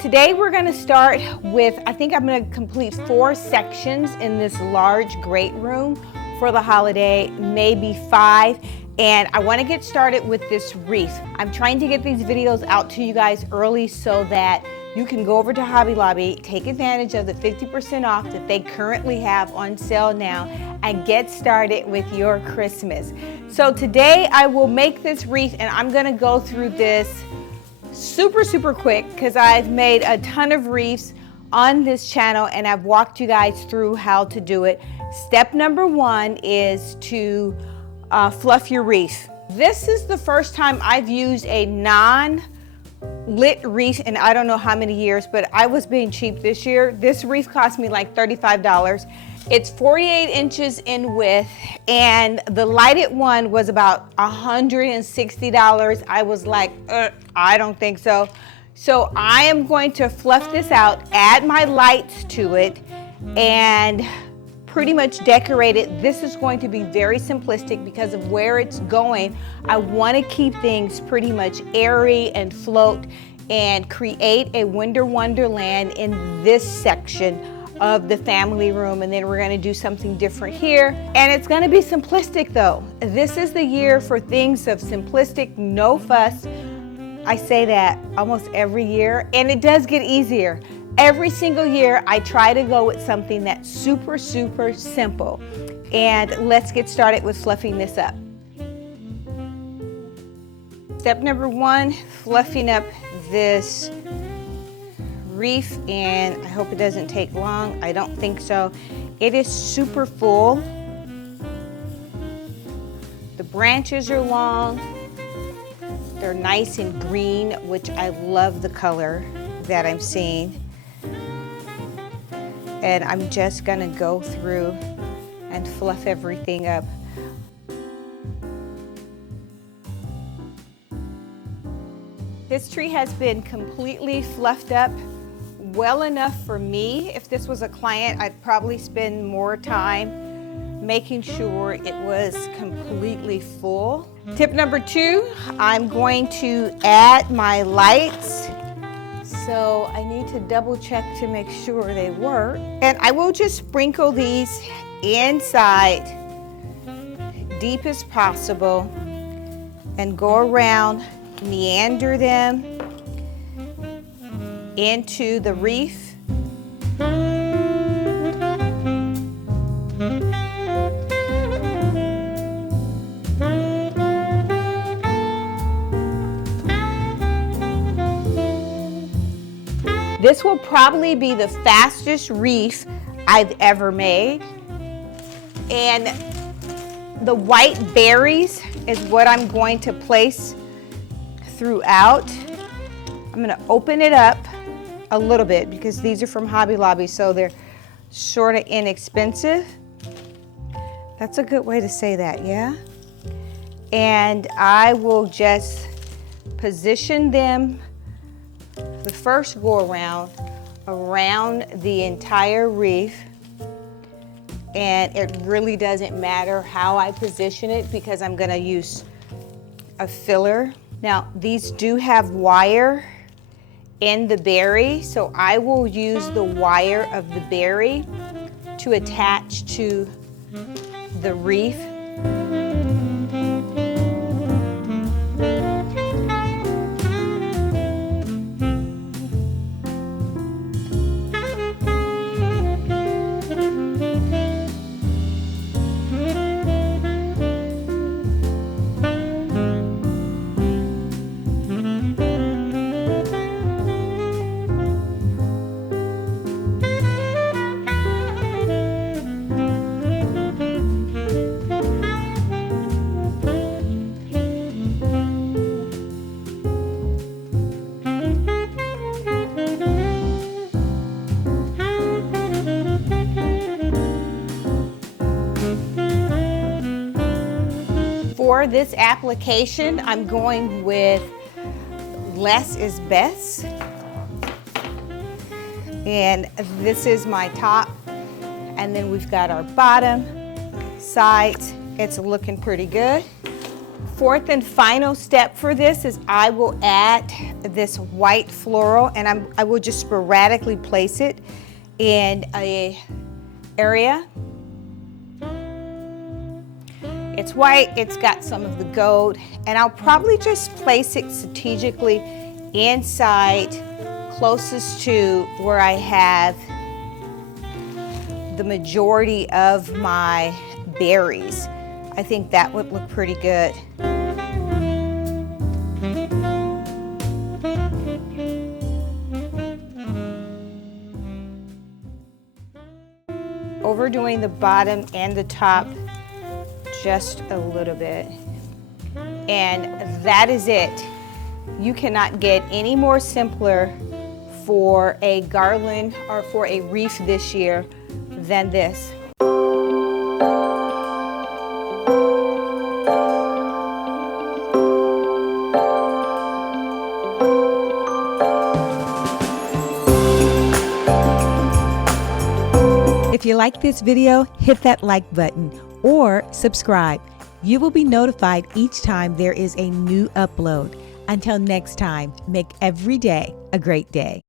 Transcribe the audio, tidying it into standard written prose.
today we're gonna start with, I think I'm gonna complete 4 sections in this large great room for the holiday, maybe 5. And I wanna get started with this wreath. I'm trying to get these videos out to you guys early so that you can go over to Hobby Lobby, take advantage of the 50% off that they currently have on sale now, and get started with your Christmas. So today I will make this wreath, and I'm gonna go through this super quick because I've made a ton of wreaths on this channel and I've walked you guys through how to do it. Step number 1 is to fluff your wreath. This is the first time I've used a non-lit wreath in I don't know how many years, but I was being cheap this year. This wreath cost me like $35. It's 48 inches in width, and the lighted one was about $160. I was like, I don't think so. So I am going to fluff this out, add my lights to it, and pretty much decorate it. This is going to be very simplistic because of where it's going. I want to keep things pretty much airy and float and create a winter wonderland in this section of the family room, and then we're going to do something different here, and it's going to be simplistic though. This is the year for things of simplistic, no fuss. I say that almost every year, and it does get easier. Every single year I try to go with something that's super simple. And let's get started with fluffing this up. Step number 1, fluffing up this wreath, and I hope it doesn't take long. I don't think so. It is super full. The branches are long. They're nice and green, which I love the color that I'm seeing. And I'm just gonna go through and fluff everything up. This tree has been completely fluffed up well enough for me. If this was a client, I'd probably spend more time making sure it was completely full. Tip number 2, I'm going to add my lights. So I need to double check to make sure they work. And I will just sprinkle these inside deep as possible and go around, meander them into the wreath. This will probably be the fastest wreath I've ever made. And the white berries is what I'm going to place throughout. I'm gonna open it up a little bit because these are from Hobby Lobby, so they're sort of inexpensive. That's a good way to say that, yeah? And I will just position them the first go around the entire wreath, and it really doesn't matter how I position it because I'm going to use a filler. Now these do have wire in the berry, so I will use the wire of the berry to attach to the wreath. For this application, I'm going with less is best. And this is my top. And then we've got our bottom sides. It's looking pretty good. Fourth and final step for this is I will add this white floral, and I will just sporadically place it in a area. It's white, it's got some of the gold, and I'll probably just place it strategically inside, closest to where I have the majority of my berries. I think that would look pretty good. Overdoing the bottom and the top just a little bit. And that is it. You cannot get any more simpler for a garland or for a wreath this year than this. If you like this video, hit that like button or subscribe. You will be notified each time there is a new upload. Until next time, make every day a great day.